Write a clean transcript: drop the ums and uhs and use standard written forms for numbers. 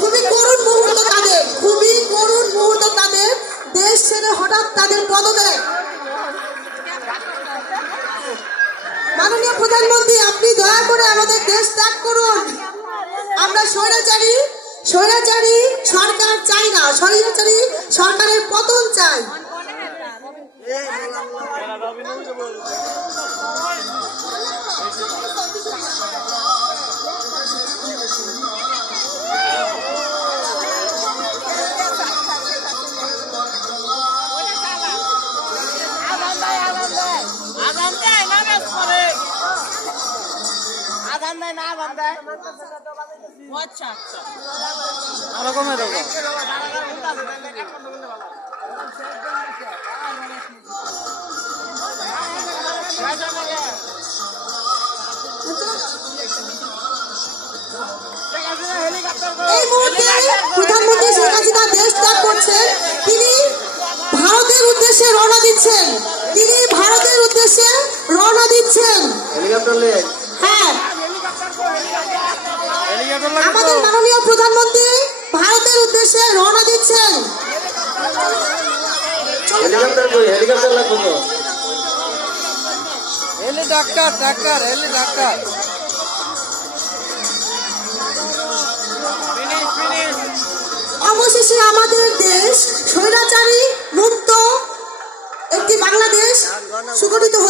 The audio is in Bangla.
খুবই করুণ মুহূর্ত তাদের, খুবই করুণ মুহূর্ত তাদের। দেশ ছেড়ে হঠাৎ তাদের পদত্যাগ। মাননীয় প্রধানমন্ত্রী, আপনি দয়া করে আমাদের দেশ ত্যাগ করুন। আমরা স্বৈরাচারী সরকার চাই না, স্বৈরাচারী সরকারের পতন চাই। আচ্ছা আচ্ছা এই মুহূর্তে প্রধানমন্ত্রী শেখ হাসিনা দেশ ত্যাগ করছেন। তিনি ভারতের উদ্দেশ্যে রওনা দিচ্ছেন। হ্যাঁ, আমাদের মাননীয় প্রধানমন্ত্রী ভারতের উদ্দেশ্যে রওনা দিচ্ছেন। অবশেষে আমাদের দেশ স্বৈরাচারী মুক্ত একটি বাংলাদেশ সুগঠিত হল।